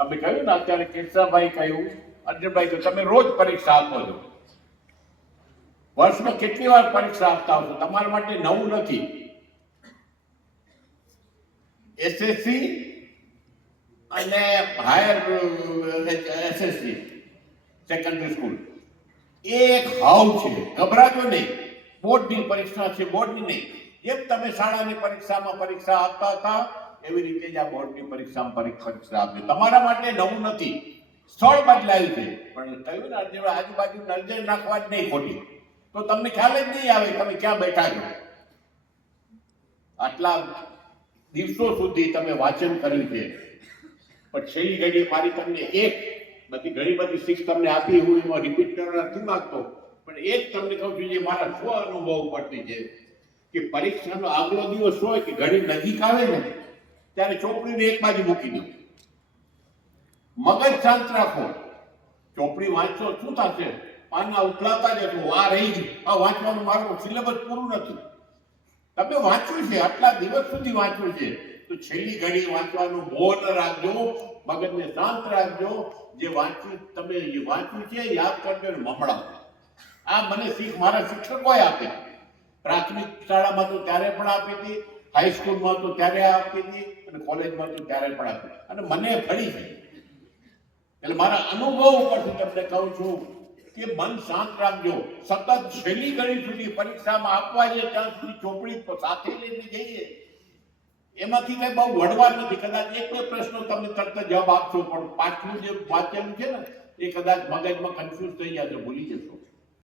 તમે કહ્યું ને અત્યારે કેશવભાઈ કહ્યું, અર્જુનભાઈ કહ્યું, તમે રોજ પરીક્ષા આપો છો, વર્ષમાં કેટલી વાર પરીક્ષા આપતા હો છો, તમારા માટે નવું નથી. એસએસસી અને હાયર એસએસસી સેકન્ડરી સ્કૂલ એ એક હાવ છે, ગભરાજો નહીં. બોર્ડની પરીક્ષા છે, બોર્ડની નહીં. જેમ તમે શાળાની પરીક્ષામાં પરીક્ષા આપતા હતા એવી રીતે જ આ બોર્ડની પરીક્ષામાં પરીક્ષા આપજો. તમારા માટે નવું નથી, સ્થળ બદલાયું છે, પણ કહ્યું ને આજુબાજુ નજર નાખવા જ નહીં ખોટી, તો તમને ખ્યાલ જ નહીં આવે તમે ક્યાં બેઠા છો. આટલા દિવસો સુધી તમે વાંચન કર્યું છે, પણ છેલ્લી ઘડી મારી તમને એક બધી ઘણી બધી શીખ તમને આપી, હું એમાં રિપીટ કરવા નથી માંગતો, પણ એક તમને કહું છું જે મારા સ્વ અનુભવ પરથી છે કે પરીક્ષાનો આગલો દિવસ હોય કે ઘડી નજીક આવે ને ત્યારે ચોપડીને એક બાજુ મૂકી દો, મગજ શાંત રાખો. ચોપડી વાંચો શું થશે, પાના ઉથલાતા જશો, આ રહી ગઈ, આ વાંચવાનું મારું સિલેબસ પૂરું નથી. તમે વાંચ્યું છે, આટલા દિવસ સુધી વાંચ્યું છે, તો છેલ્લી ઘડી વાંચવાનું મૌન રાખજો, મગજને શાંત રાખજો. જે વાંચ્યું તમે જે વાંચ્યું છે યાદ કરજો ને મમડાવો. આ મને શીખ મારા શિક્ષકોએ આપી, પ્રાથમિક શાળામાં તો ત્યારે પણ આપી હતી, હાઈસ્કૂલમાં તો ત્યારે આપી હતી, અને કોલેજમાં તો ત્યારે પણ આપી, અને મને ફરી છે. એટલે મારા અનુભવ ઉપરથી તમને કહું છું કે મન શાંત રાખજો. સતત છેલ્લી ઘડી સુધી પરીક્ષામાં આપવા જઈએ ત્યાં સુધી ચોપડી સાથે લઈને જઈએ, એમાંથી કઈ બહુ વડવા નથી. કદાચ એક બે પ્રશ્નો તમે તરત જવાબ આપશો, પણ પાછલું જે વાંચેલું છે ને એ કદાચ મગજમાં કન્ફ્યુઝ થઈ જશે, ભૂલી જશો.